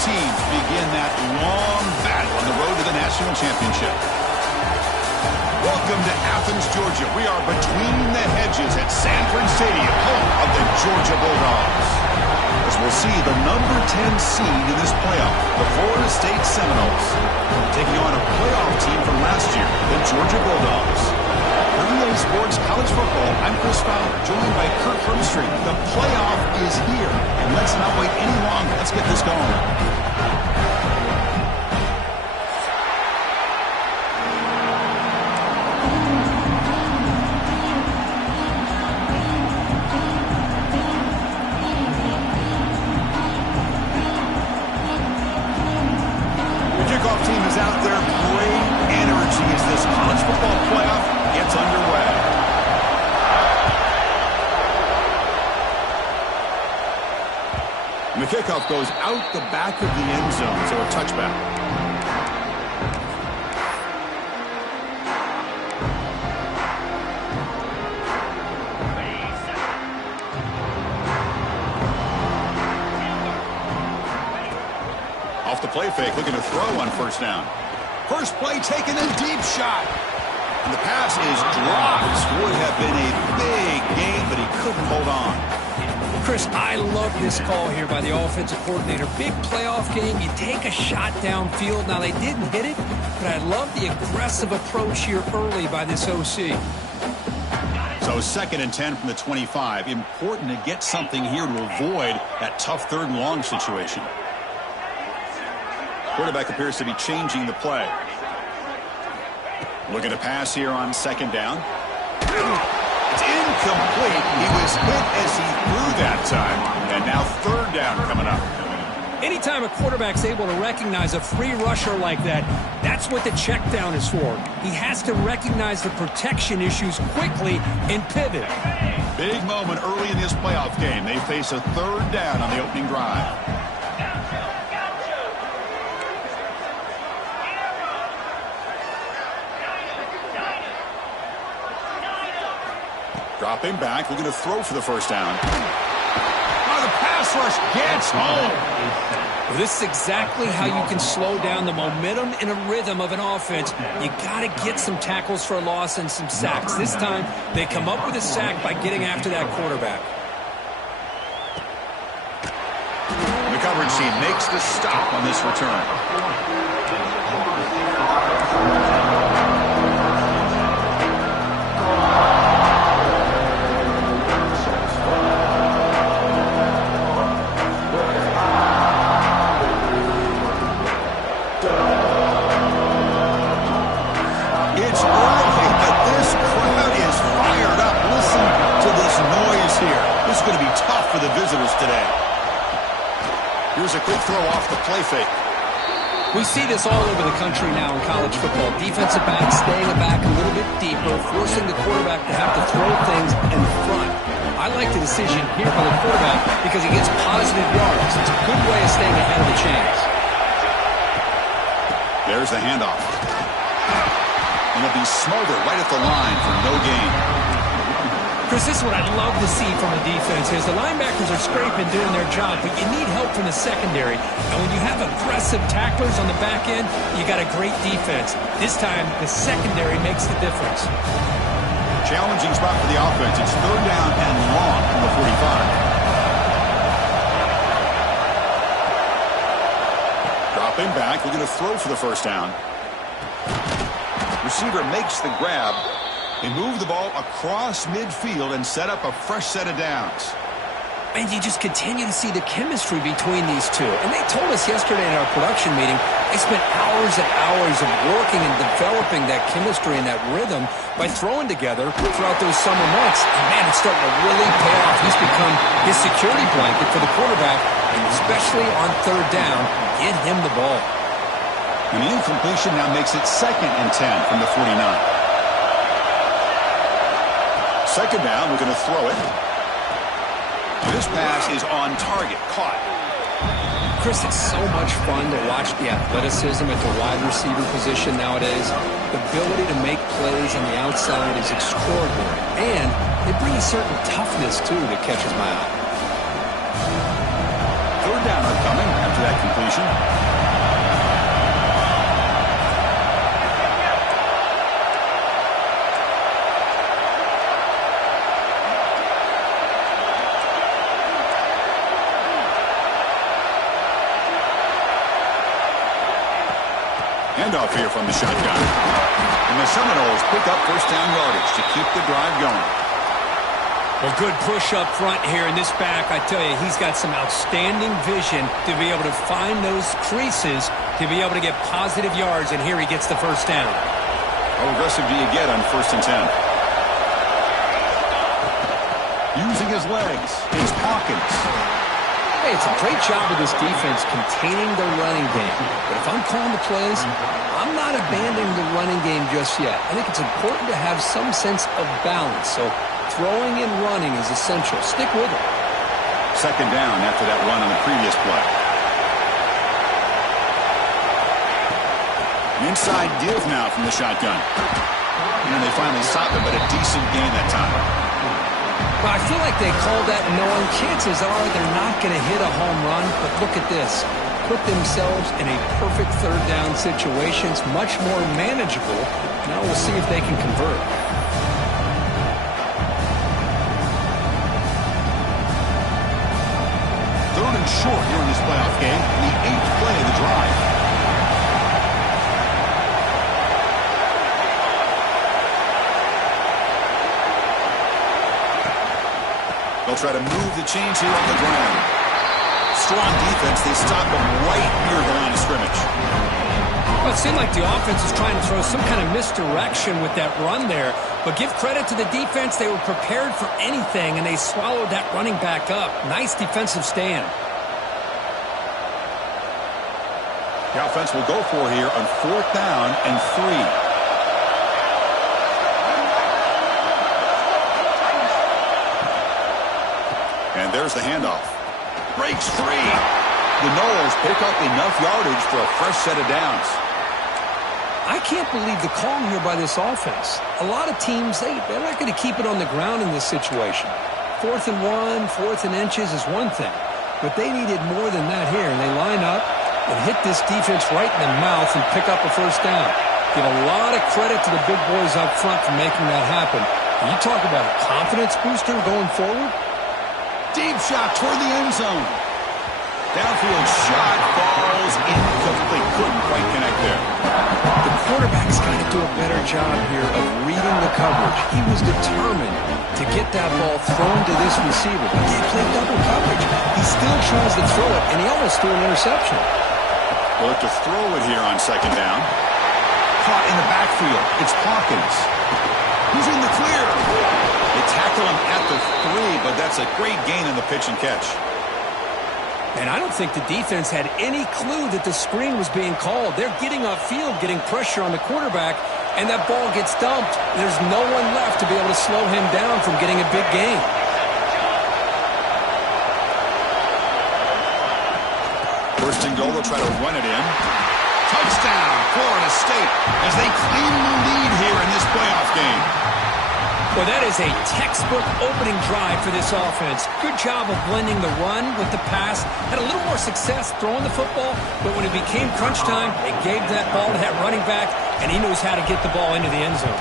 teams begin that long battle on the road to the national championship. Welcome to Athens, Georgia. We are between the hedges at Sanford Stadium, home of the Georgia Bulldogs. As we'll see the number 10 seed in this playoff, the Florida State Seminoles, taking on a playoff team from last year, the Georgia Bulldogs. For EA Sports College Football, I'm Chris Fowler, joined by Kurt Hermstreet. The playoff is here, and let's not wait any longer. Let's get this going. The kickoff goes out the back of the end zone, so a touchback. Off the play fake, looking to throw on first down. First play taken, a deep shot. And the pass is dropped. Would have been a big gain, but he couldn't hold on. Chris, I love this call here by the offensive coordinator. Big playoff game. You take a shot downfield. Now, they didn't hit it, but I love the aggressive approach here early by this OC. So 2nd and 10 from the 25. Important to get something here to avoid that tough 3rd and long situation. Quarterback appears to be changing the play. Looking to pass here on 2nd down. It's incomplete. He was hit as he threw that time. And now 3rd down coming up. Anytime a quarterback's able to recognize a free rusher like that, that's what the check down is for. He has to recognize the protection issues quickly and pivot. Big moment early in this playoff game. They face a 3rd down on the opening drive. Dropping back, looking to throw for the first down. Oh, the pass rush gets home. Well, this is exactly how you can slow down the momentum and a rhythm of an offense. You got to get some tackles for a loss and some sacks. This time, they come up with a sack by getting after that quarterback. The coverage team makes the stop on this return. Going to be tough for the visitors today. Here's a quick throw off the play fake. We see this all over the country now in college football. Defensive backs staying back a little bit deeper, forcing the quarterback to have to throw things in front. I like the decision here by the quarterback because he gets positive yards. It's a good way of staying ahead of the chains. There's the handoff. And it'll be smothered right at the line for no gain. Chris, this is what I'd love to see from the defense is the linebackers are scraping, doing their job, but you need help from the secondary. And when you have aggressive tacklers on the back end, you got a great defense. This time, the secondary makes the difference. Challenging spot for the offense. It's 3rd down and long from the 45. Dropping back, looking to throw for the first down. Receiver makes the grab. They move the ball across midfield and set up a fresh set of downs. And you just continue to see the chemistry between these two. And they told us yesterday in our production meeting, they spent hours and hours of working and developing that chemistry and that rhythm by throwing together throughout those summer months. And, man, it's starting to really pay off. He's become his security blanket for the quarterback, and especially on 3rd down, get him the ball. And the incompletion now makes it 2nd and 10 from the 49. 2nd down, we're going to throw it. This pass is on target, caught. Chris, it's so much fun to watch the athleticism at the wide receiver position nowadays. The ability to make plays on the outside is extraordinary. And it brings a certain toughness, too, that catches my eye. 3rd down are coming after after that completion. Handoff here from the shotgun. And the Seminoles pick up first down yardage to keep the drive going. Well, good push up front here in this back. I tell you, he's got some outstanding vision to be able to find those creases, to be able to get positive yards, and here he gets the first down. How aggressive do you get on 1st and 10? Using his legs, it's Hawkins. Hey, it's a great job of this defense containing the running game. But if I'm calling the plays, I'm not abandoning the running game just yet. I think it's important to have some sense of balance. So throwing and running is essential. Stick with it. 2nd down after that run on the previous play. Inside deals now from the shotgun. And they finally stop it, but a decent gain that time. Well, I feel like they called that knowing chances are they're not going to hit a home run, but look at this. Put themselves in a perfect 3rd down situation. It's much more manageable. Now we'll see if they can convert. 3rd and short here in this playoff game, the 8th play of the drive. They'll try to move the chains here on the ground. Strong defense. They stop them right near the line of scrimmage. Well, it seemed like the offense was trying to throw some kind of misdirection with that run there. But give credit to the defense. They were prepared for anything, and they swallowed that running back up. Nice defensive stand. The offense will go for here on 4th down and 3. And there's the handoff. Breaks free. The Noles pick up enough yardage for a fresh set of downs. I can't believe the call here by this offense. A lot of teams, they're not going to keep it on the ground in this situation. 4th and 1, 4th and inches is one thing. But they needed more than that here. And they line up and hit this defense right in the mouth and pick up a first down. Give a lot of credit to the big boys up front for making that happen. And you talk about a confidence booster going forward. Deep shot toward the end zone. Downfield shot falls incomplete. Couldn't quite connect there. The quarterback's got to do a better job here of reading the coverage. He was determined to get that ball thrown to this receiver. But they played double coverage. He still tries to throw it, and he almost threw an interception. Look to throw it here on 2nd down. Caught in the backfield. It's Hawkins. Who's in the clear? They tackle him at the 3, but that's a great gain in the pitch and catch. And I don't think the defense had any clue that the screen was being called. They're getting upfield, getting pressure on the quarterback, and that ball gets dumped. There's no one left to be able to slow him down from getting a big gain. First and goal, they'll try to run it in. Touchdown, Florida State, as they claim the lead here in this playoff game. Well, that is a textbook opening drive for this offense. Good job of blending the run with the pass. Had a little more success throwing the football, but when it became crunch time, they gave that ball to that running back, and he knows how to get the ball into the end zone.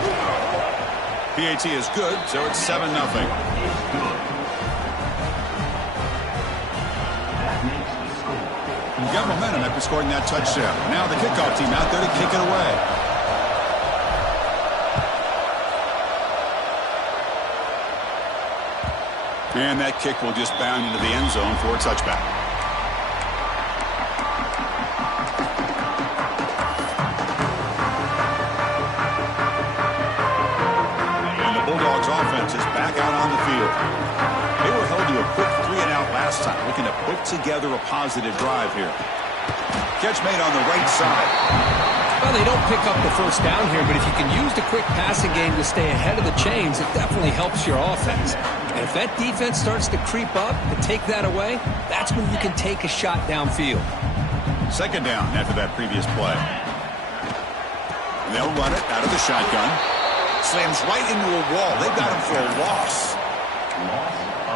PAT is good, so it's 7-0. You got momentum after scoring that touchdown. Now the kickoff team out there to kick it away. And that kick will just bound into the end zone for a touchback. And the Bulldogs offense is back out on the field. They were held to a quick 3-and-out last time, looking to put together a positive drive here. Catch made on the right side. Well, they don't pick up the first down here, but if you can use the quick passing game to stay ahead of the chains, it definitely helps your offense. And if that defense starts to creep up and take that away, that's when you can take a shot downfield. 2nd down after that previous play. And they'll run it out of the shotgun. Slams right into a wall. They've got him for a loss.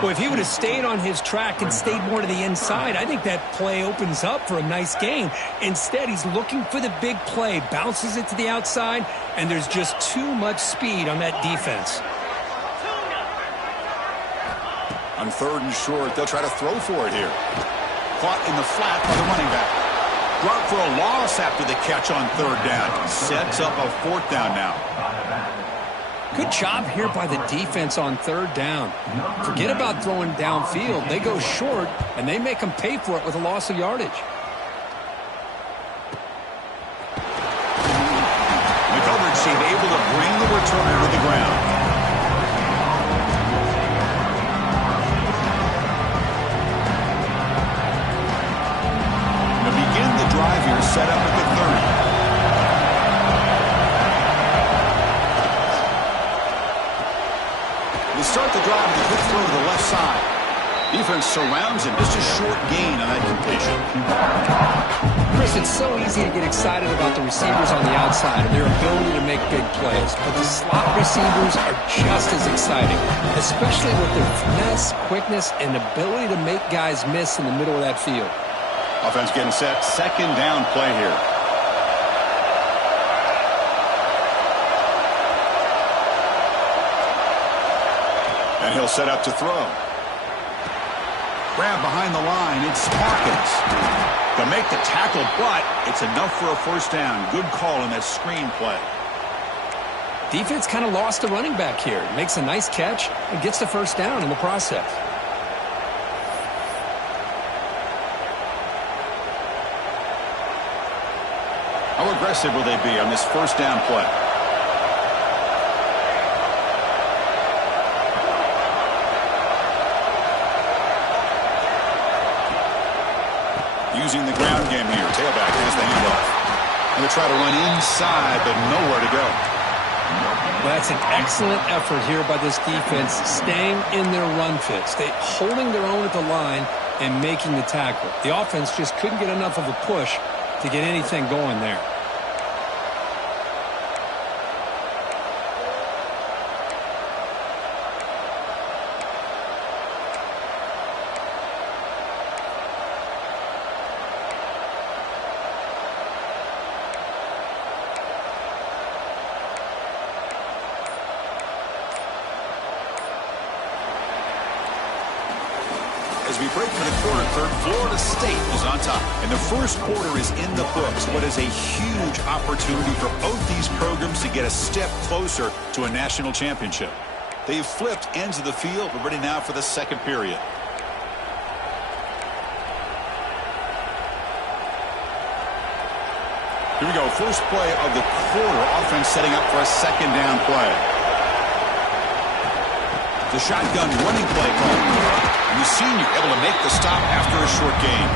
Well, if he would have stayed on his track and stayed more to the inside, I think that play opens up for a nice gain. Instead, he's looking for the big play, bounces it to the outside, and there's just too much speed on that defense. On 3rd and short, they'll try to throw for it here. Caught in the flat by the running back. Brought for a loss after the catch on 3rd down. Sets up a 4th down now. Good job here by the defense on 3rd down. Forget about throwing downfield. They go short, and they make them pay for it with a loss of yardage. The coverage team able to bring the returner to the ground. To begin the drive here, set up at the 30. Start the drive with a quick throw to the left side. Defense surrounds him. Just a short gain on that completion. Chris, it's so easy to get excited about the receivers on the outside and their ability to make big plays. But the slot receivers are just as exciting, especially with their finesse, quickness, and ability to make guys miss in the middle of that field. Offense getting set. 2nd down play here. And he'll set up to throw. Grab behind the line. It's Hawkins. To make the tackle, but it's enough for a 1st down. Good call in that screen play. Defense kind of lost the running back here. Makes a nice catch and gets the 1st down in the process. How aggressive will they be on this 1st down play? Using the ground game here. Tailback has the handoff. Going to try to run inside, but nowhere to go. Well, that's an excellent effort here by this defense, staying in their run fits. They holding their own at the line and making the tackle. The offense just couldn't get enough of a push to get anything going there. As we break for the quarter, Florida State is on top. And the 1st quarter is in the books. What is a huge opportunity for both these programs to get a step closer to a national championship. They've flipped ends of the field. We're ready now for the 2nd period. Here we go. First play of the quarter. Offense setting up for a 2nd down play. The shotgun running play call. And the senior able to make the stop after a short gain.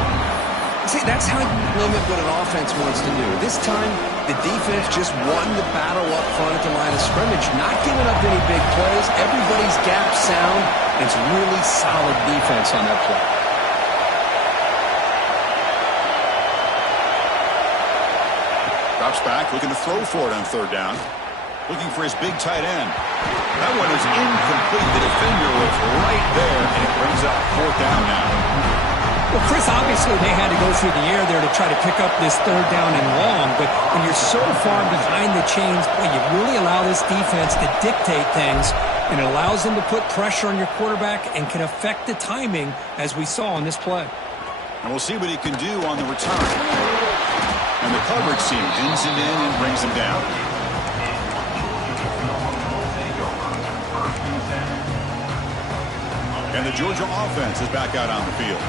See, that's how you limit what an offense wants to do. This time, the defense just won the battle up front at the line of scrimmage, not giving up any big plays. Everybody's gap sound. It's really solid defense on that play. Drops back, looking to throw for it on 3rd down. Looking for his big tight end. That one is incomplete. The defender was right there, and it brings up 4th down now. Well, Chris, obviously they had to go through the air there to try to pick up this 3rd down and long, but when you're so far behind the chains, boy, you really allow this defense to dictate things, and it allows them to put pressure on your quarterback and can affect the timing, as we saw on this play. And we'll see what he can do on the return. And the coverage team pins him in and brings him down. And the Georgia offense is back out on the field.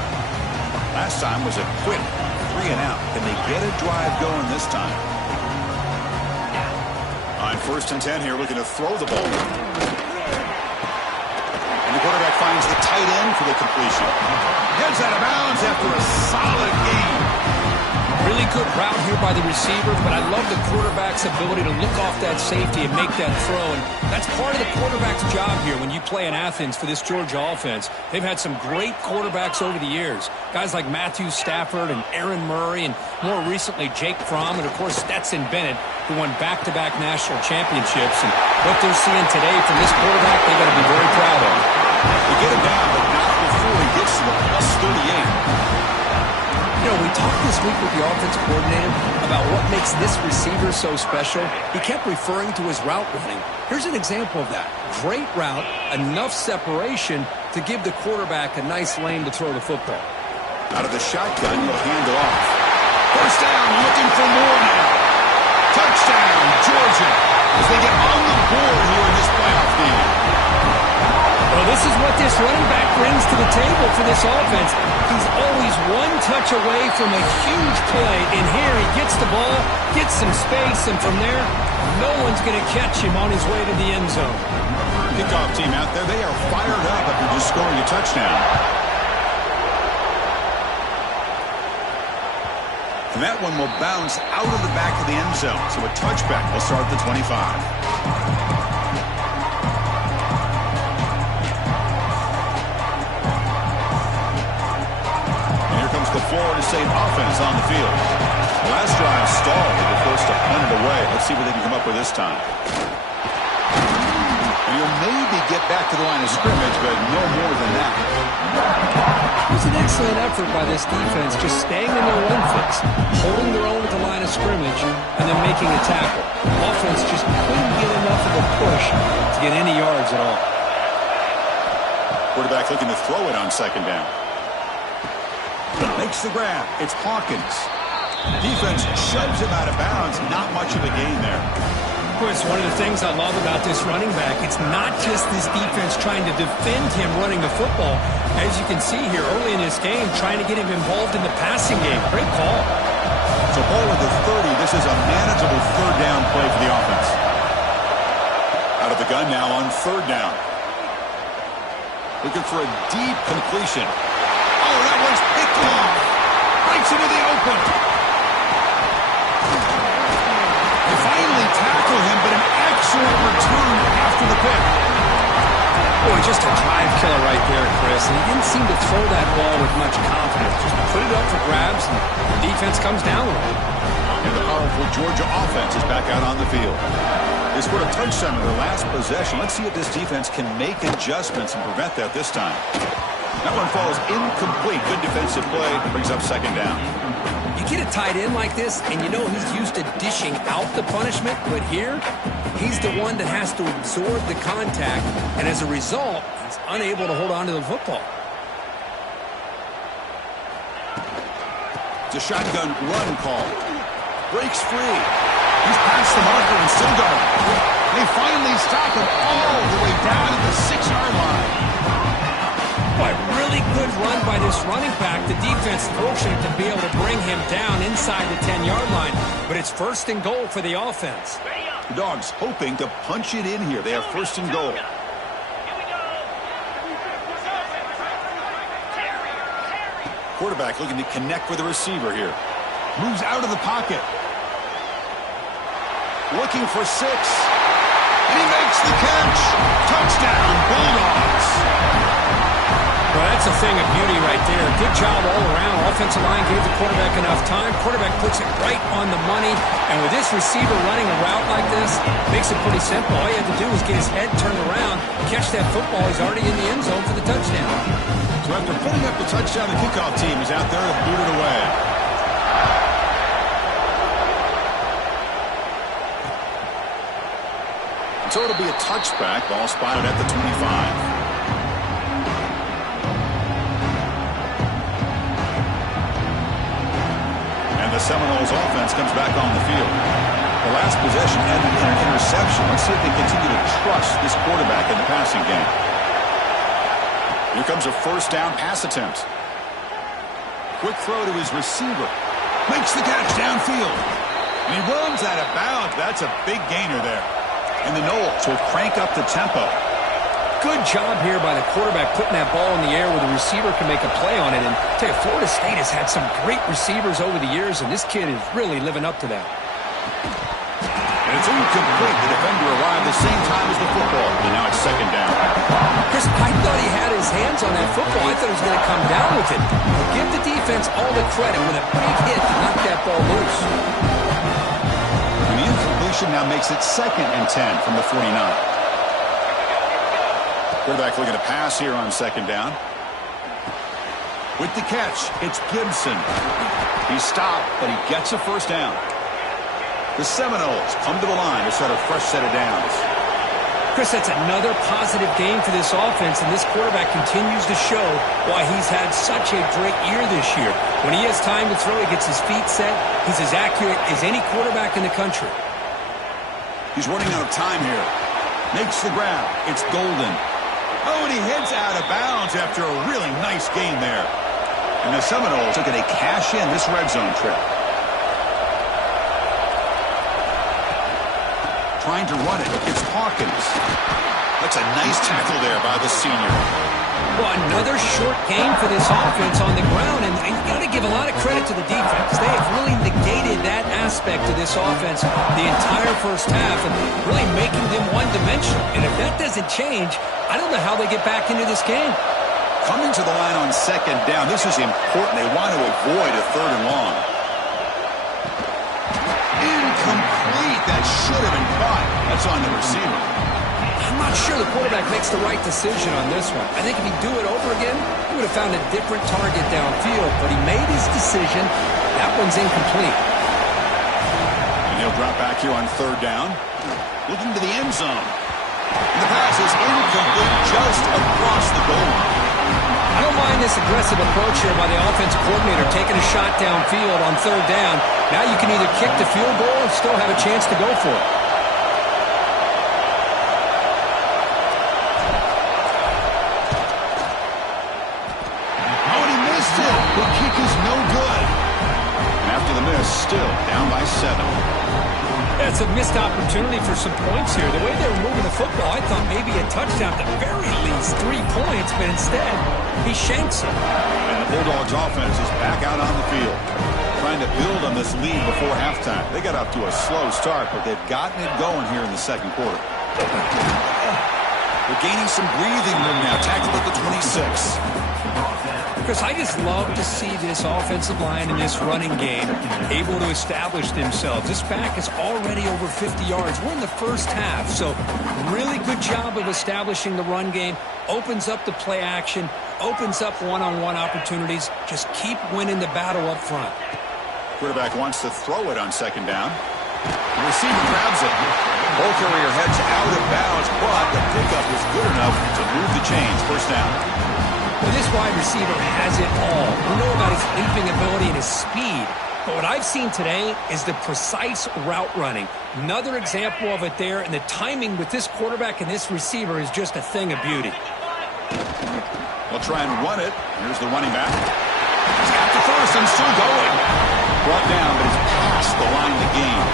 Last time was a quick 3 and out. Can they get a drive going this time? On 1st and 10 here, looking to throw the ball. And the quarterback finds the tight end for the completion. Heads out of bounds after a solid gain. Really good route here by the receiver, but I love the quarterback's ability to look off that safety and make that throw. And that's part of the quarterback's job here when you play in Athens for this Georgia offense. They've had some great quarterbacks over the years. Guys like Matthew Stafford and Aaron Murray, and more recently Jake Fromm, and of course Stetson Bennett, who won back-to-back national championships. And what they're seeing today from this quarterback, they've got to be very proud of. They get it down, but know, we talked this week with the offense coordinator about what makes this receiver so special. He kept referring to his route running. Here's an example of that. Great route, enough separation to give the quarterback a nice lane to throw the football. Out of the shotgun, he'll hand it off. First down, looking for more now. Touchdown, Georgia, as they get on the board here in this playoff game. Well, this is what this running back brings to the table for this offense. He's always one touch away from a huge play. And here he gets the ball, gets some space, and from there, no one's going to catch him on his way to the end zone. Kickoff team out there, they are fired up after just scoring a touchdown. And that one will bounce out of the back of the end zone. So a touchback will start at the 25. The Florida State offense on the field. Last drive stalled. They were forced to punt it away. Let's see what they can come up with this time. And you'll maybe get back to the line of scrimmage, but no more than that. It was an excellent effort by this defense, just staying in their run fix, holding their own at the line of scrimmage, and then making a tackle. Offense just couldn't get enough of a push to get any yards at all. Quarterback looking to throw it on second down. Makes the grab. It's Hawkins. Defense shoves him out of bounds. Not much of a gain there. Of course, one of the things I love about this running back, it's not just this defense trying to defend him running the football. As you can see here early in this game, trying to get him involved in the passing game. Great call. So ball at the 30. This is a manageable third down play for the offense. Out of the gun now on third down. Looking for a deep completion. Oh, that one's picked off. Breaks into the open. They finally tackle him, but an excellent return after the pick. Boy, just a drive killer right there, Chris. And he didn't seem to throw that ball with much confidence. Just put it up for grabs, and the defense comes down with it. And the powerful Georgia offense is back out on the field. They scored a touchdown in their last possession. Let's see if this defense can make adjustments and prevent that this time. That one falls incomplete. Good defensive play. Brings up second down. You get a tight end like this, and you know he's used to dishing out the punishment, but here, he's the one that has to absorb the contact, and as a result, he's unable to hold on to the football. It's a shotgun run call. Breaks free. He's past the marker and still going. They finally stop him all the way down to the 6-yard line. Boy, really good run by this running back. The defense fortunate to be able to bring him down inside the 10-yard line, but it's first and goal for the offense. The Dogs hoping to punch it in here. They have first and goal. Quarterback looking to connect with the receiver here. Moves out of the pocket. Looking for 6. And he makes the catch. Touchdown, Bulldogs. Well, that's a thing of beauty right there. Good job all around. Offensive line gave the quarterback enough time. Quarterback puts it right on the money. And with this receiver running a route like this, makes it pretty simple. All you have to do is get his head turned around, catch that football. He's already in the end zone for the touchdown. So after putting up the touchdown, the kickoff team is out there to boot it away. So it'll be a touchback. Ball spotted at the 25. The Seminoles offense comes back on the field. The last possession ended in an interception. Let's see if they continue to trust this quarterback in the passing game. Here comes a first down pass attempt. Quick throw to his receiver. Makes the catch downfield. And he runs out of bounds. That's a big gainer there. And the Noles will crank up the tempo. Good job here by the quarterback putting that ball in the air where the receiver can make a play on it. And I tell you, Florida State has had some great receivers over the years, and this kid is really living up to that. And it's incomplete. The defender arrived the same time as the football. And now it's second down. Chris, I thought he had his hands on that football. I thought he was going to come down with it. But give the defense all the credit with a big hit to knock that ball loose. And the incompletion now makes it 2nd and 10 from the 49. Quarterback looking to pass here on second down. With the catch, it's Gibson. He's stopped, but he gets a first down. The Seminoles come to the line to set a fresh set of downs. Chris, that's another positive game for this offense, and this quarterback continues to show why he's had such a great year this year. When he has time to throw, he gets his feet set. He's as accurate as any quarterback in the country. He's running out of time here. Makes the grab. It's Golden. Oh, and he heads out of bounds after a really nice game there. And the Seminoles are going to cash in this red zone trip. Trying to run it. It's Hawkins. That's a nice tackle there by the senior. Well, another short game for this offense on the ground, and you got to give a lot of credit to the defense. They have really negated that aspect of this offense the entire first half and really making them one-dimensional. And if that doesn't change, I don't know how they get back into this game. Coming to the line on second down, this is important. They want to avoid a third and long. Incomplete. That should have been caught. That's on the receiver. I'm not sure the quarterback makes the right decision on this one. I think if he'd do it over again, he would have found a different target downfield, but he made his decision. That one's incomplete. And he'll drop back here on third down. Looking to the end zone. And the pass is incomplete just across the goal line. I don't mind this aggressive approach here by the offensive coordinator, taking a shot downfield on third down. Now you can either kick the field goal or still have a chance to go for it. Oh, and he missed it. The kick is no good. And after the miss, still down by 7. That's a missed opportunity for some points here. The way they were moving the football, I thought maybe a touchdown, at the very least 3 points, but instead, he shanks it. And the Bulldogs offense is back out on the field, trying to build on this lead before halftime. They got up to a slow start, but they've gotten it going here in the second quarter. They're gaining some breathing room now. Tackled at the 26. Chris, I just love to see this offensive line in this running game able to establish themselves. This back is already over 50 yards. We're in the first half, so really good job of establishing the run game. Opens up the play action, opens up one-on-one opportunities. Just keep winning the battle up front. Quarterback wants to throw it on second down. The receiver grabs it. Ball carrier heads out of bounds, but the pickup is good enough to move the chains. First down. Well, this wide receiver has it all. We know about his leaping ability and his speed. But what I've seen today is the precise route running. Another example of it there, and the timing with this quarterback and this receiver is just a thing of beauty. We'll try and run it. Here's the running back. He's got the first and still going. Brought down, but he's past the line to gain.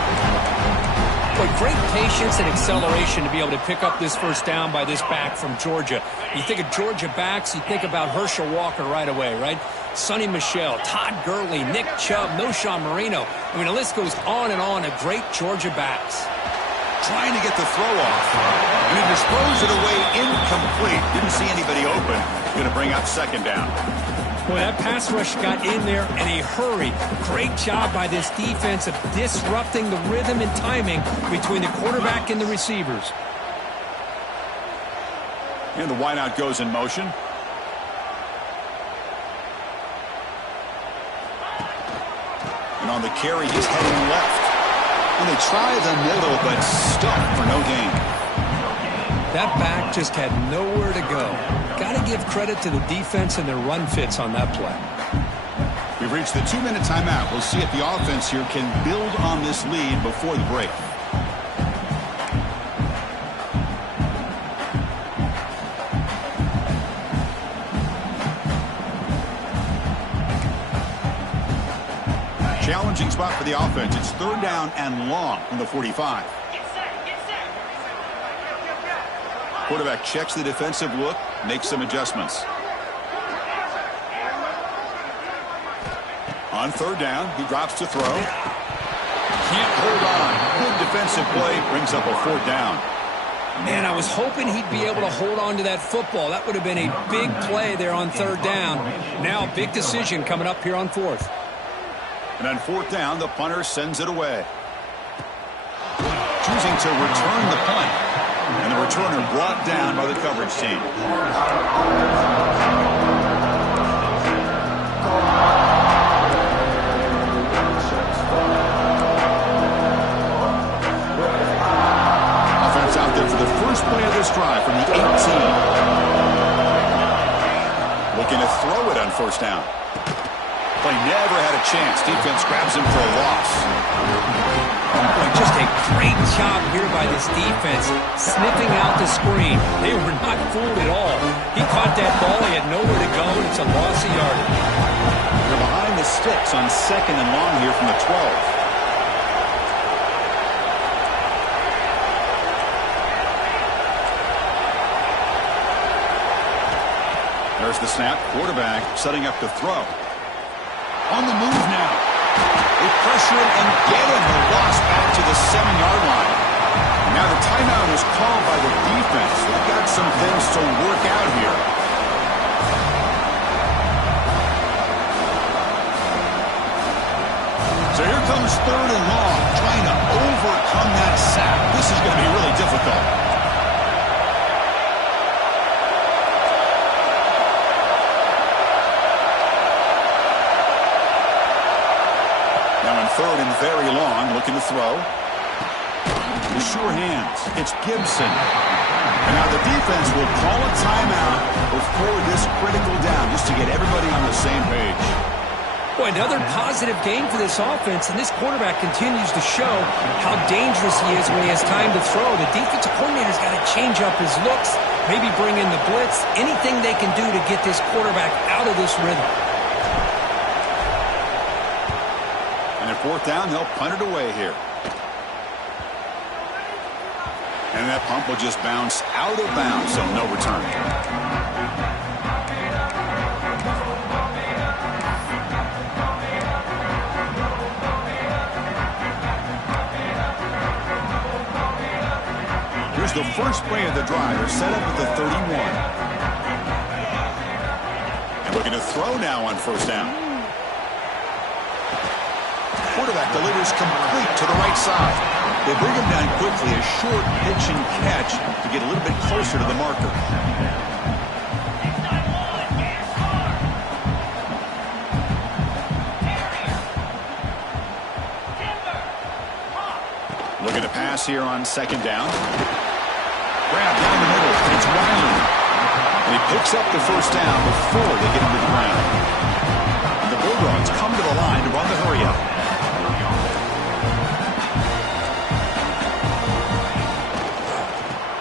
But great patience and acceleration to be able to pick up this first down by this back from Georgia. You think of Georgia backs, you think about Herschel Walker right away, right? Sonny Michel, Todd Gurley, Nick Chubb, Noshawn Marino. I mean, the list goes on and on of great Georgia backs. Trying to get the throw off. And he disposed it away incomplete. Didn't see anybody open. Going to bring up second down. Boy, that pass rush got in there in a hurry. Great job by this defense of disrupting the rhythm and timing between the quarterback and the receivers. And the wideout goes in motion. And on the carry, he's heading left. And they try the middle, but stuck for no gain. That back just had nowhere to go. Got to give credit to the defense and their run fits on that play. We've reached the 2-minute timeout. We'll see if the offense here can build on this lead before the break. Challenging spot for the offense. It's third down and long from the 45. Quarterback checks the defensive look, makes some adjustments. On third down, he drops to throw. Can't hold on. Good defensive play, brings up a fourth down. Man, I was hoping he'd be able to hold on to that football. That would have been a big play there on third down. Now, big decision coming up here on fourth. And on fourth down, the punter sends it away. Choosing to return the punt. And the returner brought down by the coverage team. Offense out there for the first play of this drive from the 18. Looking to throw it on first down. Play never had a chance. Defense grabs him for a loss. Just a great job here by this defense, sniffing out the screen. They were not fooled at all. He caught that ball. He had nowhere to go, and it's a loss of yardage. They're behind the sticks on 2nd and long here from the 12. There's the snap. Quarterback setting up to throw. On the move now. They pressure him and get him. The loss back to the 7-yard line. Now the timeout is called by the defense. They've got some things to work out here. So here comes 3rd and long, trying to overcome that sack. This is going to be really difficult. Now in 3rd and very long, looking to throw. The sure hands. It's Gibson. And now the defense will call a timeout before this critical down, just to get everybody on the same page. Boy, another positive game for this offense, and this quarterback continues to show how dangerous he is when he has time to throw. The defensive coordinator's got to change up his looks, maybe bring in the blitz, anything they can do to get this quarterback out of this rhythm. And at 4th down, they'll punt it away here. And that pump will just bounce out of bounds, so no return. Here's the first play of the drive. They're set up at the 31. And looking to throw now on 1st down. Quarterback delivers complete to the right side. They bring him down quickly, a short pitch and catch to get a little bit closer to the marker. Looking to pass here on 2nd down. Grab down the middle. It's Riley. And he picks up the 1st down before they get him to the ground. And the Bulldogs come to the line to run the hurry-up.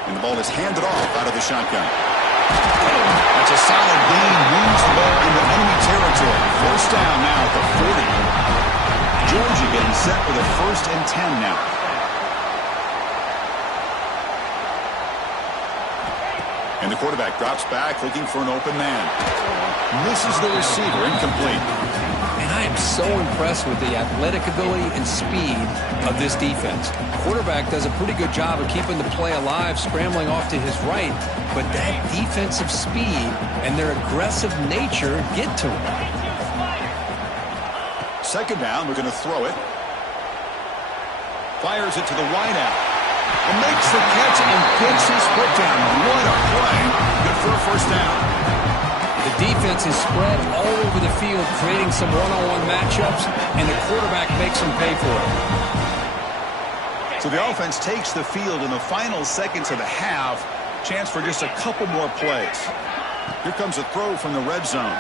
And the ball is handed off out of the shotgun. That's a solid gain. Moves the ball into enemy territory. 1st down now at the 40. Georgia getting set with a 1st and 10 now. And the quarterback drops back, looking for an open man. Misses the receiver, incomplete. And I am so impressed with the athletic ability and speed of this defense. Quarterback does a pretty good job of keeping the play alive, scrambling off to his right, but that defensive speed and their aggressive nature get to him. 2nd down, we're going to throw it. Fires it to the wideout. And makes the catch and gets his foot down. What a play. Good for a 1st down. The defense is spread all over the field, creating some one-on-one matchups, and the quarterback makes them pay for it. So the offense takes the field in the final seconds of the half. Chance for just a couple more plays. Here comes a throw from the red zone.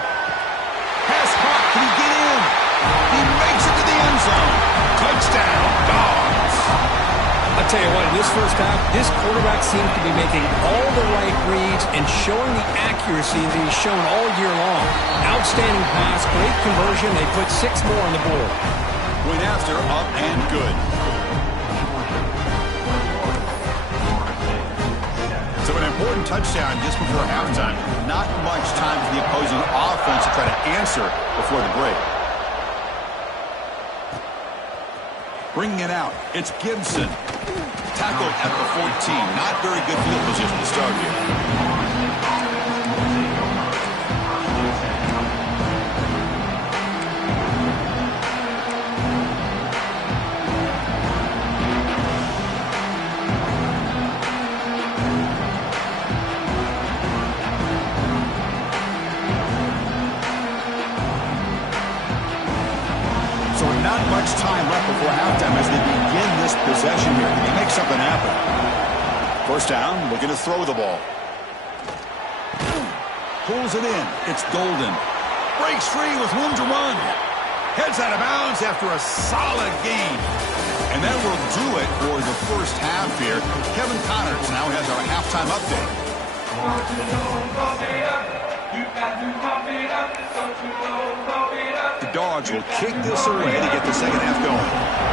Pass caught. Can he get in? He makes it to the end zone. Touchdown, Dogs. I'll tell you what, in this 1st half, this quarterback seems to be making all the right reads and showing the accuracy that he's shown all year long. Outstanding pass, great conversion. They put 6 more on the board. Went after, up and good. So an important touchdown just before halftime. Not much time for the opposing offense to try to answer before the break. Bringing it out, it's Gibson. Tackled at the 14. Not very good field position to start here. possession here. Can he make something happen? First down, looking to throw the ball. Pulls it in. It's Golden. Breaks free with room to run. Heads out of bounds after a solid gain. And that will do it for the first half here. Kevin Connors now has our halftime update. The Dogs will kick this away to get the second half going.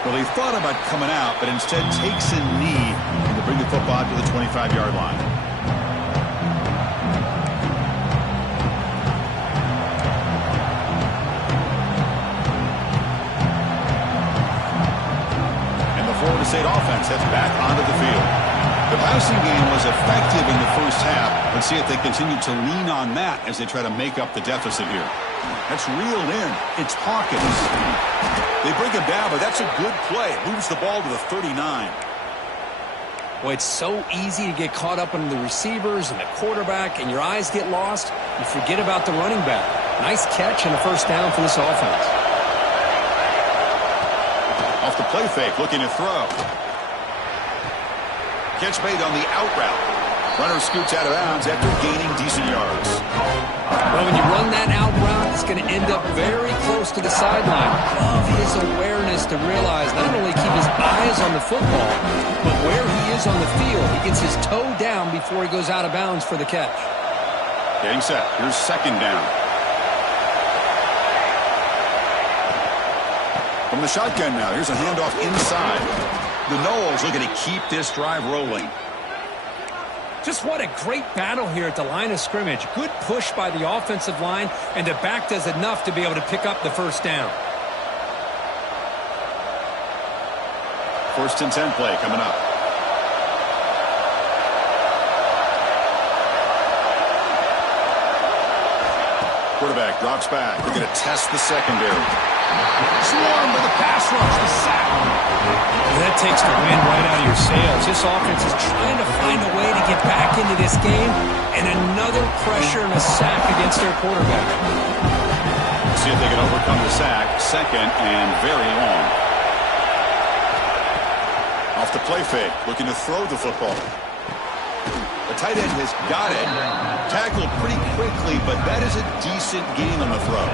Well, he thought about coming out, but instead takes a knee to bring the football to the 25-yard line. And the Florida State offense heads back onto the field. The passing game was effective in the first half. Let's see if they continue to lean on that as they try to make up the deficit here. That's reeled in. It's Hawkins. They bring him down, but that's a good play. It moves the ball to the 39. Well, it's so easy to get caught up in the receivers and the quarterback, and your eyes get lost. You forget about the running back. Nice catch and a first down for this offense. Off the play fake, looking to throw. Catch made on the out route. Runner scoots out of bounds after gaining decent yards. Well, when you run that out route, it's going to end up very close to the sideline. Love his awareness to realize not only keep his eyes on the football, but where he is on the field. He gets his toe down before he goes out of bounds for the catch. Getting set. Here's second down. From the shotgun now, here's a handoff inside. The Noles looking to keep this drive rolling. Just what a great battle here at the line of scrimmage. Good push by the offensive line, and the back does enough to be able to pick up the first down. First and 10 play coming up. Quarterback drops back. They're going to test the secondary. Swarmed by the pass rush, the sack. That takes the wind right out of your sails. This offense is trying to find a way to get back into this game, and another pressure and a sack against their quarterback. See if they can overcome the sack. Second and very long. Off the play fake, looking to throw the football. The tight end has got it. Tackled pretty quickly, but that is a decent gain on the throw.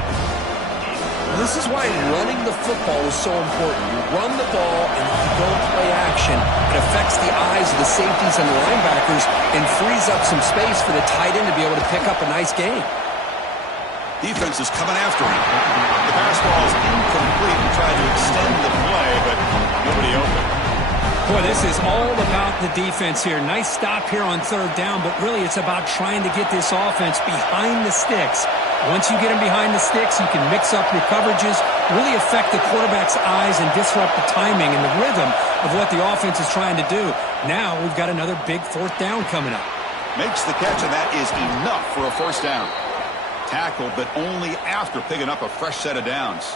This is why running the football is so important. You run the ball and you don't play action. It affects the eyes of the safeties and the linebackers and frees up some space for the tight end to be able to pick up a nice gain. Defense is coming after him. The pass ball is incomplete and tried to extend the play, but nobody open. Boy, this is all about the defense here. Nice stop here on third down, but really it's about trying to get this offense behind the sticks. Once you get them behind the sticks, you can mix up your coverages, really affect the quarterback's eyes and disrupt the timing and the rhythm of what the offense is trying to do. Now we've got another big fourth down coming up. Makes the catch, and that is enough for a first down. Tackled, but only after picking up a fresh set of downs.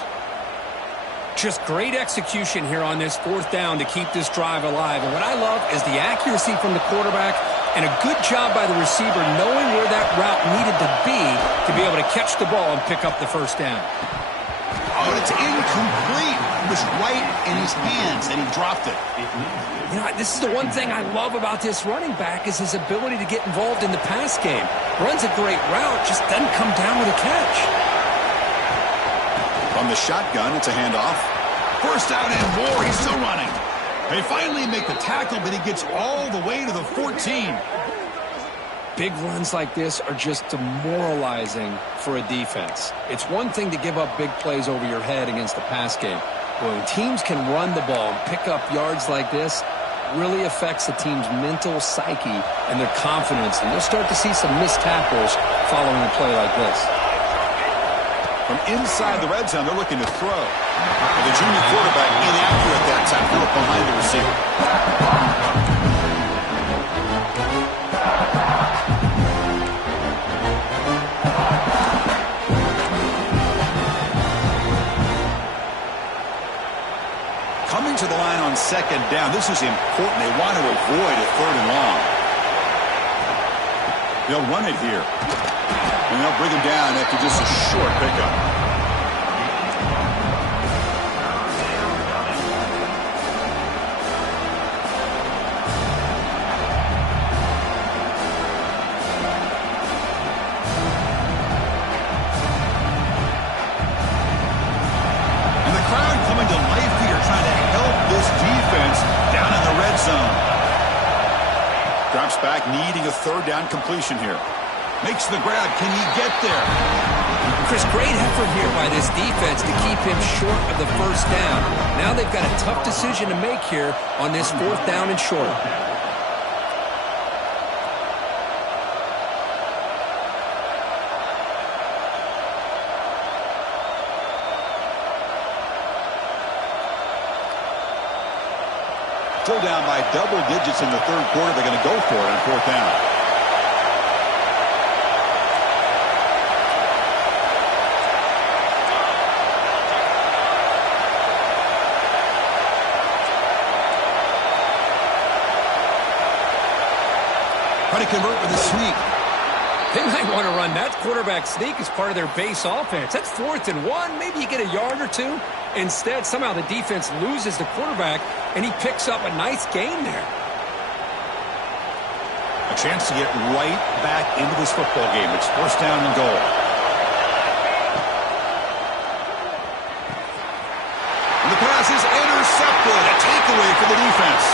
Just great execution here on this fourth down to keep this drive alive. And what I love is the accuracy from the quarterback and a good job by the receiver knowing where that route needed to be able to catch the ball and pick up the first down. Oh, it's incomplete. It was right in his hands, and he dropped it. You know, this is the one thing I love about this running back is his ability to get involved in the pass game. Runs a great route, just doesn't come down with a catch. From the shotgun, it's a handoff. First down and more. He's still running. They finally make the tackle, but he gets all the way to the 14. Big runs like this are just demoralizing for a defense. It's one thing to give up big plays over your head against the pass game. But when teams can run the ball and pick up yards like this, it really affects the team's mental psyche and their confidence. And you'll start to see some missed tackles following a play like this. From inside the red zone, they're looking to throw. And the junior quarterback inaccurate that time, threw it behind the receiver. Coming to the line on second down, this is important. They want to avoid a third and long. They'll run it here. And they'll bring him down after just a short pickup. And the crowd coming to life here, trying to help this defense down in the red zone. Drops back, needing a third down completion here. Makes the grab. Can he get there? Chris, great effort here by this defense to keep him short of the first down. Now they've got a tough decision to make here on this fourth down and short. Still down by double digits in the third quarter. They're going to go for it on fourth down. Try to convert with a sneak. They might want to run that quarterback sneak as part of their base offense. That's 4th and 1. Maybe you get a yard or two. Instead, somehow the defense loses the quarterback, and he picks up a nice gain there. A chance to get right back into this football game. It's first down and goal. And the pass is intercepted. A takeaway for the defense.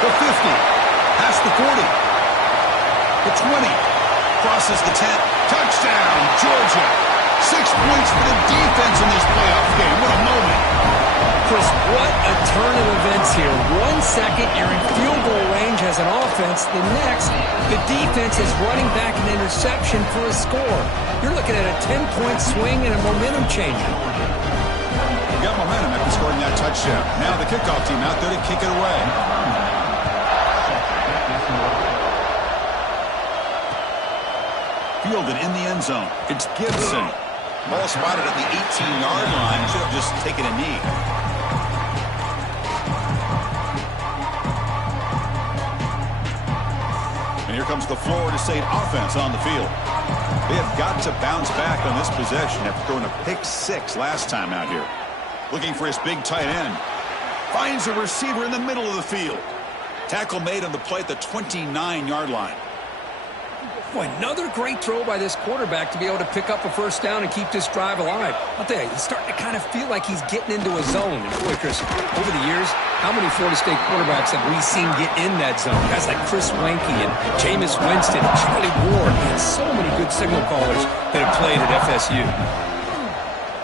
The 50. Past the 40. The 20. Crosses the 10. Touchdown, Georgia. 6 points for the defense in this playoff game. What a moment. Chris, what a turn of events here. 1 second, you're in field goal range as an offense. The next, the defense is running back an interception for a score. You're looking at a 10-point swing and a momentum changer. You got momentum after scoring that touchdown. Now the kickoff team out there to kick it away. Fielded in the end zone. It's Gibson. Ball spotted at the 18-yard line. Should have just taken a knee. And here comes the Florida State offense on the field. They have got to bounce back on this possession after throwing a pick 6 last time out here. Looking for his big tight end. Finds a receiver in the middle of the field. Tackle made on the play at the 29-yard line. Boy, another great throw by this quarterback to be able to pick up a first down and keep this drive alive. I'll tell you, he's starting to kind of feel like he's getting into a zone. And boy, Chris, over the years, how many Florida State quarterbacks have we seen get in that zone? Guys like Chris Wenke and Jameis Winston and Charlie Ward, and so many good signal callers that have played at FSU.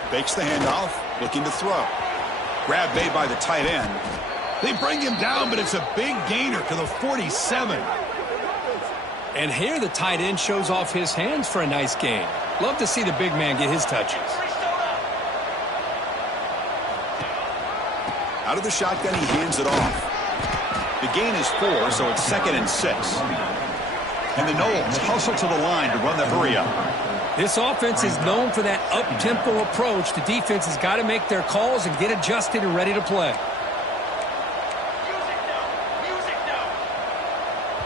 Fakes the handoff, looking to throw. Grab made by the tight end. They bring him down, but it's a big gainer to the 47. And here the tight end shows off his hands for a nice gain. Love to see the big man get his touches. Out of the shotgun, he hands it off. The gain is 4, so it's 2nd and 6. And the Noles hustle to the line to run the hurry up. This offense is known for that up-tempo approach. The defense has got to make their calls and get adjusted and ready to play.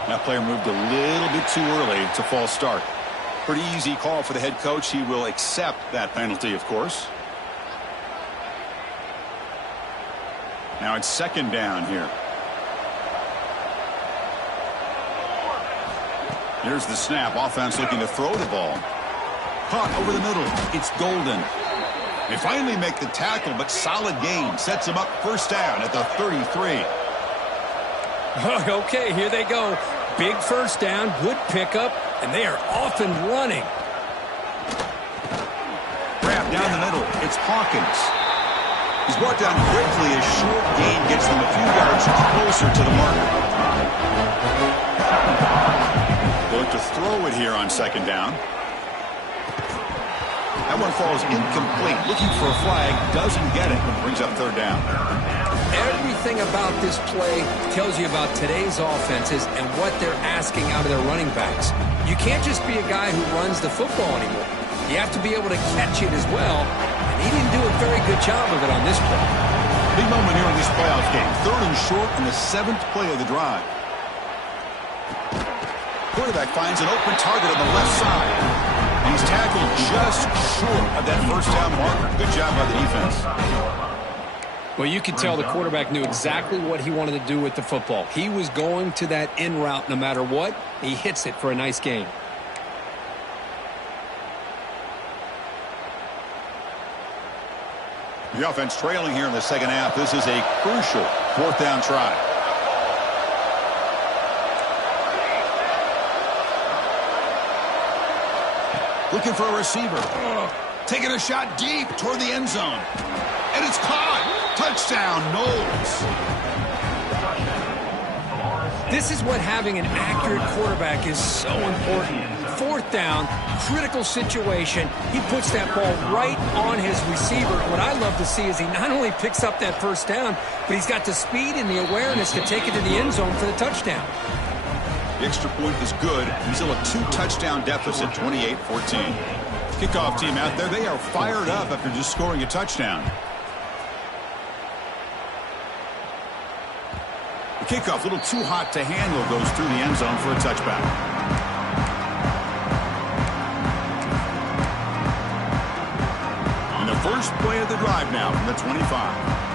That player moved a little bit too early. It's a false start. Pretty easy call for the head coach. He will accept that penalty, of course. Now it's 2nd down here. Here's the snap. Offense looking to throw the ball. Caught over the middle. It's Golden. They finally make the tackle, but solid gain. Sets him up first down at the 33. Okay, here they go. Big first down, good pickup, and they are off and running. Grab down the middle. It's Hawkins. He's brought down quickly. A short gain gets them a few yards closer to the marker. They'll look to throw it here on 2nd down. That one falls incomplete. Looking for a flag. Doesn't get it, but brings up 3rd down. Everything about this play tells you about today's offenses and what they're asking out of their running backs. You can't just be a guy who runs the football anymore. You have to be able to catch it as well, and he didn't do a very good job of it on this play. Big moment here in this playoff game. 3rd and short in the 7th play of the drive. Quarterback finds an open target on the left side. And he's tackled just short of that first down marker. Good job by the defense. Well, you could tell the quarterback knew exactly what he wanted to do with the football. He was going to that in route no matter what. He hits it for a nice gain. The offense trailing here in the second half. This is a crucial fourth down try. Looking for a receiver. Taking a shot deep toward the end zone. And it's caught. Touchdown, Knowles. This is what having an accurate quarterback is so important. Fourth down, critical situation. He puts that ball right on his receiver. What I love to see is he not only picks up that first down, but he's got the speed and the awareness to take it to the end zone for the touchdown. The extra point is good. He's still a 2-touchdown deficit, 28-14. Kickoff team out there, they are fired up after just scoring a touchdown. The kickoff, a little too hot to handle, goes through the end zone for a touchback. And the first play of the drive now from the 25.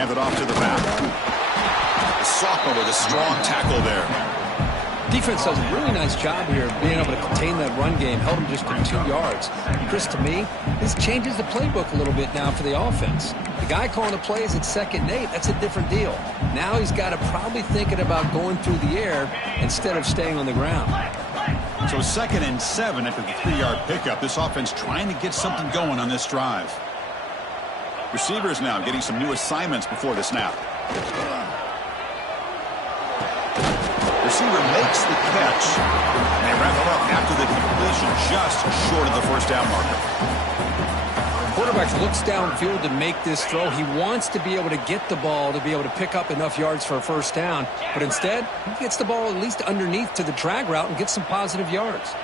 Hand it off to the back. The sophomore with a strong tackle there. Defense does a really nice job here of being able to contain that run game. Held him just to 2 yards. Chris, to me, this changes the playbook a little bit now for the offense. The guy calling the plays at 2nd and 8, that's a different deal. Now he's got to probably thinking about going through the air instead of staying on the ground. So 2nd and 7 after the 3-yard pickup. This offense trying to get something going on this drive. Receivers now getting some new assignments before the snap. Receiver makes the catch. And they wrap it up after the completion just short of the first down marker. Quarterback looks downfield to make this throw. He wants to be able to get the ball to be able to pick up enough yards for a first down. But instead, he gets the ball at least underneath to the drag route and gets some positive yards.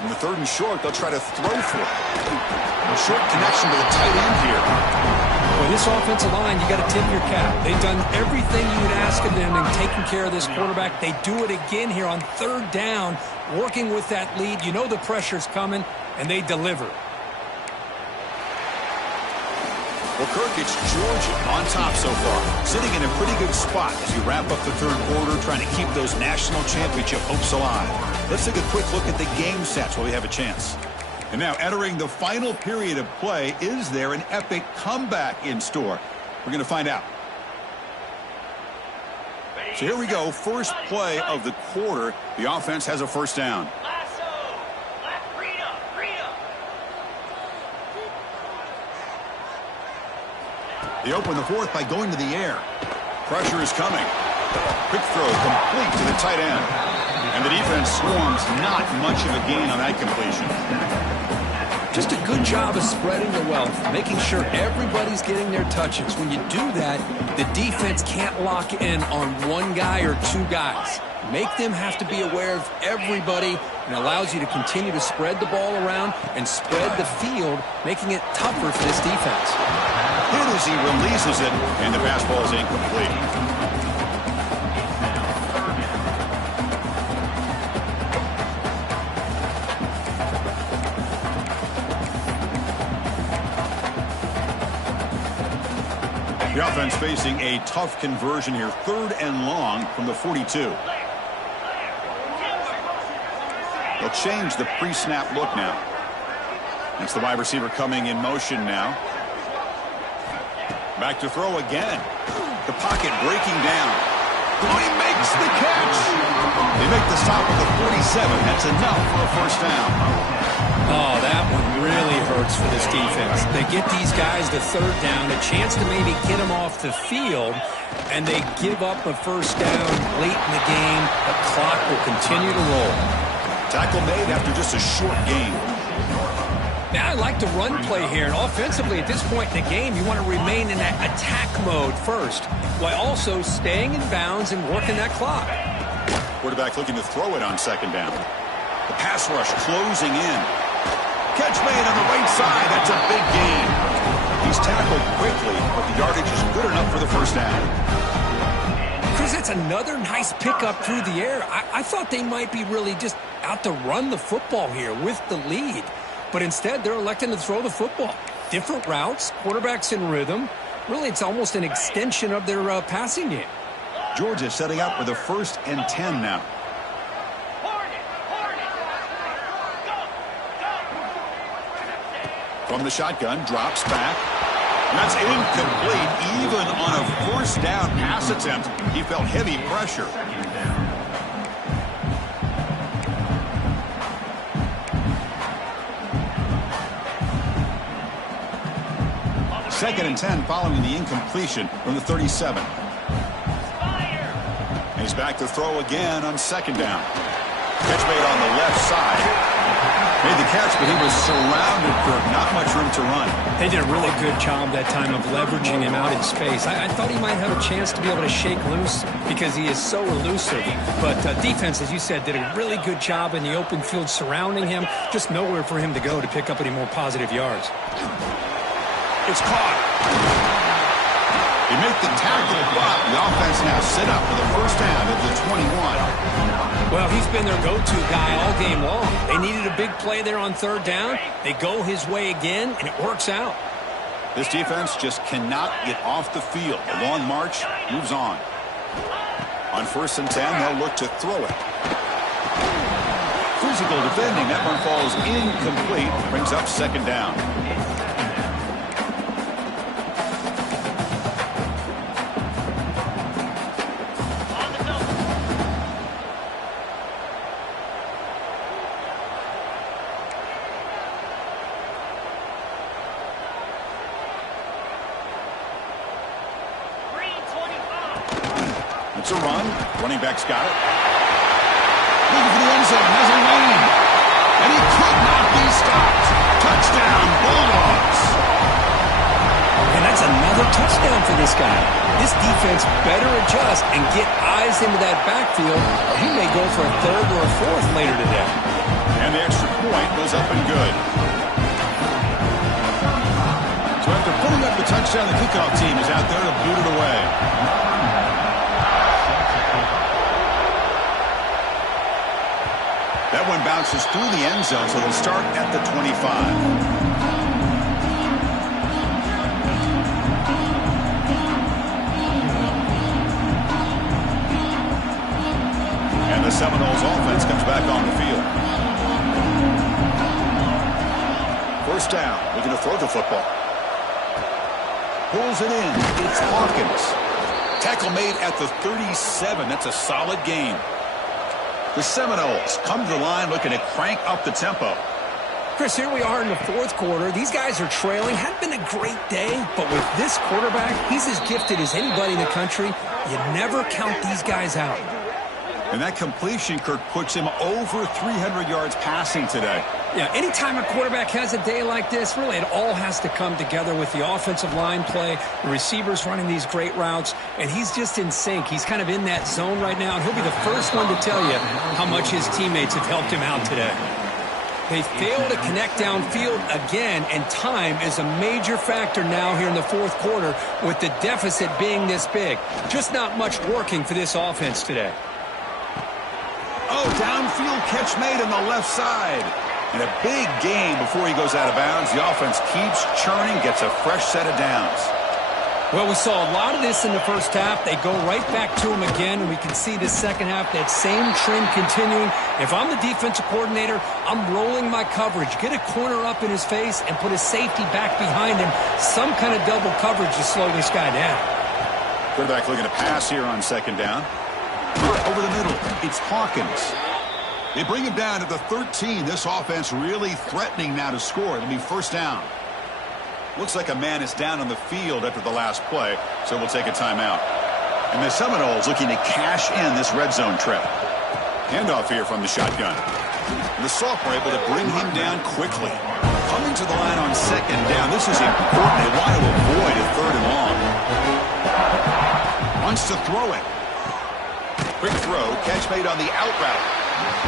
In the 3rd and short, they'll try to throw for it. A short connection to the tight end here. Well, this offensive line, you got to tip your cap. They've done everything you would ask of them in taking care of this quarterback. They do it again here on 3rd down, working with that lead. You know the pressure's coming, and they deliver. Well, Kirk, it's Georgia on top so far, sitting in a pretty good spot as you wrap up the 3rd quarter, trying to keep those national championship hopes alive. Let's take a quick look at the game stats while we have a chance. And now entering the final period of play, is there an epic comeback in store? We're going to find out. So here we go, first play of the quarter. The offense has a first down. They open the 4th by going to the air. Pressure is coming. Quick throw complete to the tight end. And the defense swarms, not much of a gain on that completion. Just a good job of spreading the wealth, making sure everybody's getting their touches. When you do that, the defense can't lock in on one guy or 2 guys. Make them have to be aware of everybody, and allows you to continue to spread the ball around and spread the field, making it tougher for this defense. Hit as he releases it, and the pass ball is incomplete. The offense facing a tough conversion here. 3rd and long from the 42. They'll change the pre-snap look now. It's the wide receiver coming in motion now. Back to throw again. The pocket breaking down. Oh, he makes the catch. They make the stop at the 47. That's enough for a first down. Oh, that one really hurts for this defense. They get these guys to 3rd down, a chance to maybe get them off the field, and they give up a first down late in the game. The clock will continue to roll. Tackle made after just a short game. Now I like the run play here, and offensively at this point in the game, you want to remain in that attack mode first, while also staying in bounds and working that clock. Quarterback looking to throw it on 2nd down. The pass rush closing in. Catch made on the right side. That's a big gain. He's tackled quickly, but the yardage is good enough for the first down. Chris, that's another nice pickup through the air. I thought they might be really just out to run the football here with the lead. But instead, they're electing to throw the football. Different routes, quarterbacks in rhythm. Really, it's almost an extension of their passing game. Georgia setting up with a 1st and 10 now. From the shotgun, drops back. That's incomplete. Even on a 1st down pass attempt, he felt heavy pressure. 2nd and 10 following the incompletion from the 37. And he's back to throw again on 2nd down. Catch made on the left side. Made the catch, but he was surrounded for not much room to run. They did a really good job that time of leveraging him out in space. I thought he might have a chance to be able to shake loose because he is so elusive. But defense, as you said, did a really good job in the open field surrounding him. Just nowhere for him to go to pick up any more positive yards. It's caught. They make the tackle, but the offense now set up for the 1st down at the 21. Well, he's been their go-to guy all game long. They needed a big play there on 3rd down. They go his way again, and it works out. This defense just cannot get off the field. The long march moves on. On 1st and 10, they'll look to throw it. Physical defending. That one falls incomplete. Brings up 2nd down. It's a run. Running back's got it. Looking for the end zone. Has a lane. And he could not be stopped. Touchdown, Bulldogs. And that's another touchdown for this guy. This defense better adjust and get eyes into that backfield, or he may go for a 3rd or a 4th later today. And the extra point goes up and good. So after pulling up the touchdown, the kickoff team is out there to boot it away. That one bounces through the end zone, so they'll start at the 25. And the Seminoles offense comes back on the field. 1st down, looking to throw the football. Pulls it in. It's Hawkins. Tackle made at the 37. That's a solid gain. The Seminoles come to the line looking to crank up the tempo. Chris, here we are in the 4th quarter. These guys are trailing. Hadn't been a great day, but with this quarterback, he's as gifted as anybody in the country. You never count these guys out. And that completion, Kirk, puts him over 300 yards passing today. Yeah, anytime a quarterback has a day like this, really it all has to come together with the offensive line play, the receivers running these great routes, and he's just in sync. He's kind of in that zone right now, and he'll be the first one to tell you how much his teammates have helped him out today. They fail to connect downfield again, and time is a major factor now here in the 4th quarter with the deficit being this big. Just not much working for this offense today. Oh, downfield catch made on the left side. And a big gain before he goes out of bounds. The offense keeps churning, gets a fresh set of downs. Well, we saw a lot of this in the 1st half. They go right back to him again, and we can see the 2nd half, that same trend continuing. If I'm the defensive coordinator, I'm rolling my coverage. Get a corner up in his face and put a safety back behind him. Some kind of double coverage to slow this guy down. Quarterback looking to pass here on 2nd down. Over the middle, it's Hawkins. They bring him down to the 13. This offense really threatening now to score. It'll be 1st down. Looks like a man is down on the field after the last play, so we'll take a timeout. And the Seminoles looking to cash in this red zone trip. Handoff here from the shotgun. And the sophomore able to bring him down quickly. Coming to the line on 2nd down. This is important. They want to avoid a 3rd and long. Wants to throw it. Quick throw, catch made on the out route.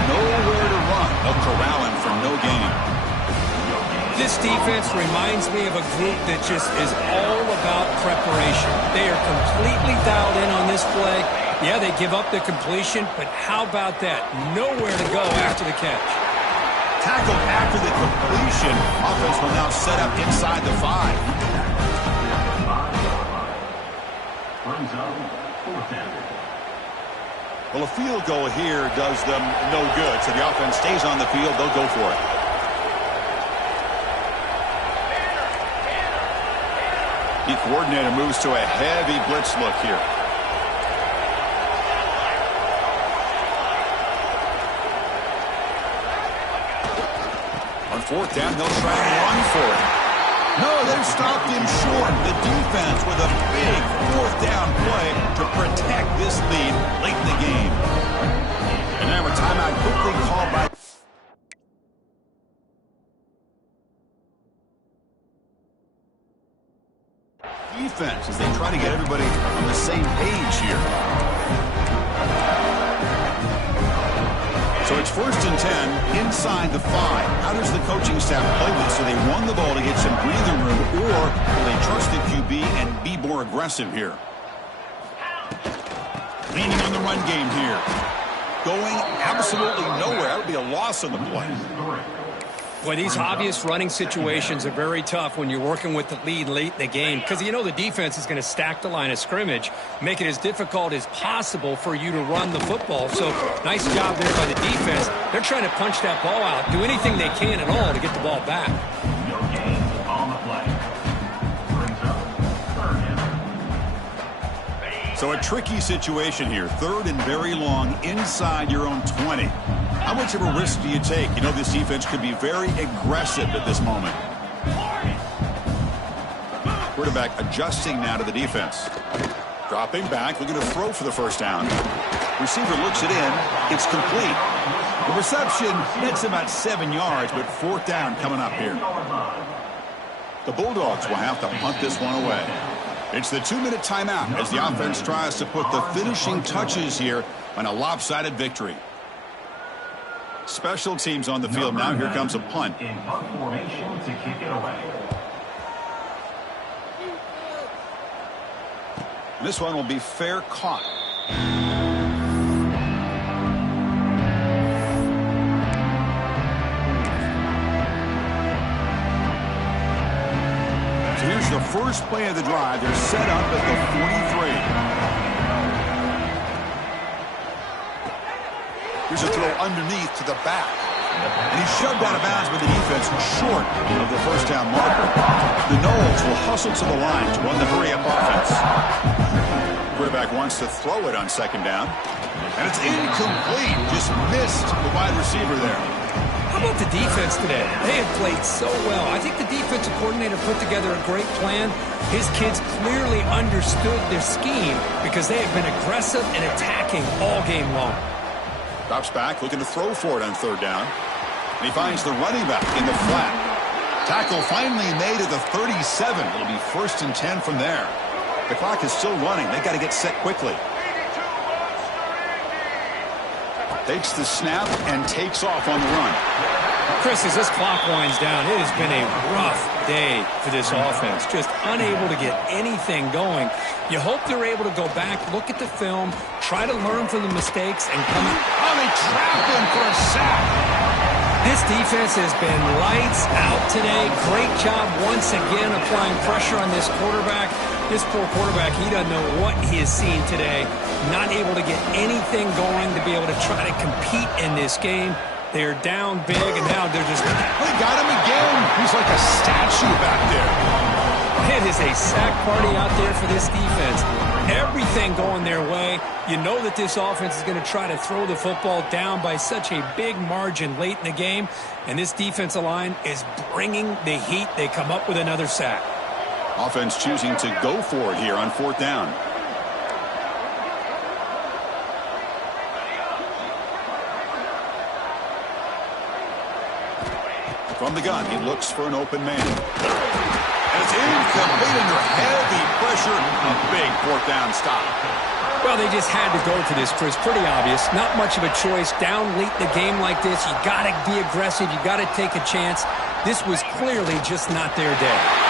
Nowhere to run. They'll corral him for no gain. This defense reminds me of a group that just is all about preparation. They are completely dialed in on this play. Yeah, they give up the completion, but how about that? Nowhere to go after the catch. Tackled after the completion. Offense will now set up inside the 5. Well, a field goal here does them no good. So the offense stays on the field. They'll go for it. The coordinator moves to a heavy blitz look here. On 4th down, they'll try and run for it. No, they've stopped him short. The defense with a big 4th down play to protect this lead late in the game. And now a timeout quickly called by... defense as they try to get everybody on the same page here. So it's 1st and 10 inside the 5. How does the coaching staff play this? So they run the ball to get some breathing room, or will they trust the QB and be more aggressive here? Leaning on the run game here. Going absolutely nowhere. That would be a loss on the play. Well, these obvious running situations are very tough when you're working with the lead late in the game because you know the defense is going to stack the line of scrimmage, make it as difficult as possible for you to run the football. So nice job there by the defense. They're trying to punch that ball out, do anything they can at all to get the ball back. So a tricky situation here. 3rd and very long inside your own 20. How much of a risk do you take? You know this defense could be very aggressive at this moment. Quarterback adjusting now to the defense. Dropping back, looking to throw for the 1st down. Receiver looks it in. It's complete. The reception nets about 7 yards, but 4th down coming up here. The Bulldogs will have to punt this one away. It's the 2-minute timeout as the offense tries to put the finishing touches here on a lopsided victory. Special teams on the field now. Here comes a punt. In punt formation to kick it away. This one will be fair caught. So here's the first play of the drive. They're set up at the 43. Here's a throw underneath to the back. And he's shoved out of bounds by the defense short of the 1st down marker. The Noles will hustle to the line to run the hurry-up offense. Quarterback wants to throw it on 2nd down. And it's incomplete. Just missed the wide receiver there. How about the defense today? They have played so well. I think the defensive coordinator put together a great plan. His kids clearly understood their scheme because they have been aggressive and attacking all game long. Drops back, looking to throw for it on 3rd down. And he finds the running back in the flat. Tackle finally made at the 37. It'll be 1st and 10 from there. The clock is still running. They've got to get set quickly. Takes the snap and takes off on the run. Chris, as this clock winds down, it has been a rough day for this offense. Just unable to get anything going. You hope they're able to go back, look at the film, try to learn from the mistakes, and come out. Oh, they trapped him for a sack. This defense has been lights out today. Great job once again applying pressure on this quarterback. This poor quarterback, he doesn't know what he has seen today. Not able to get anything going to be able to try to compete in this game. They're down big, and now they're just... They got him again. He's like a statue back there. It is a sack party out there for this defense. Everything going their way. You know that this offense is going to try to throw the football down by such a big margin late in the game, and this defensive line is bringing the heat. They come up with another sack. Offense choosing to go for it here on 4th down. From the gun, he looks for an open man. And it's incomplete under heavy pressure. A big 4th down stop. Well, they just had to go for this, Chris. Pretty obvious. Not much of a choice. Down late in the game like this, you got to be aggressive. You got to take a chance. This was clearly just not their day.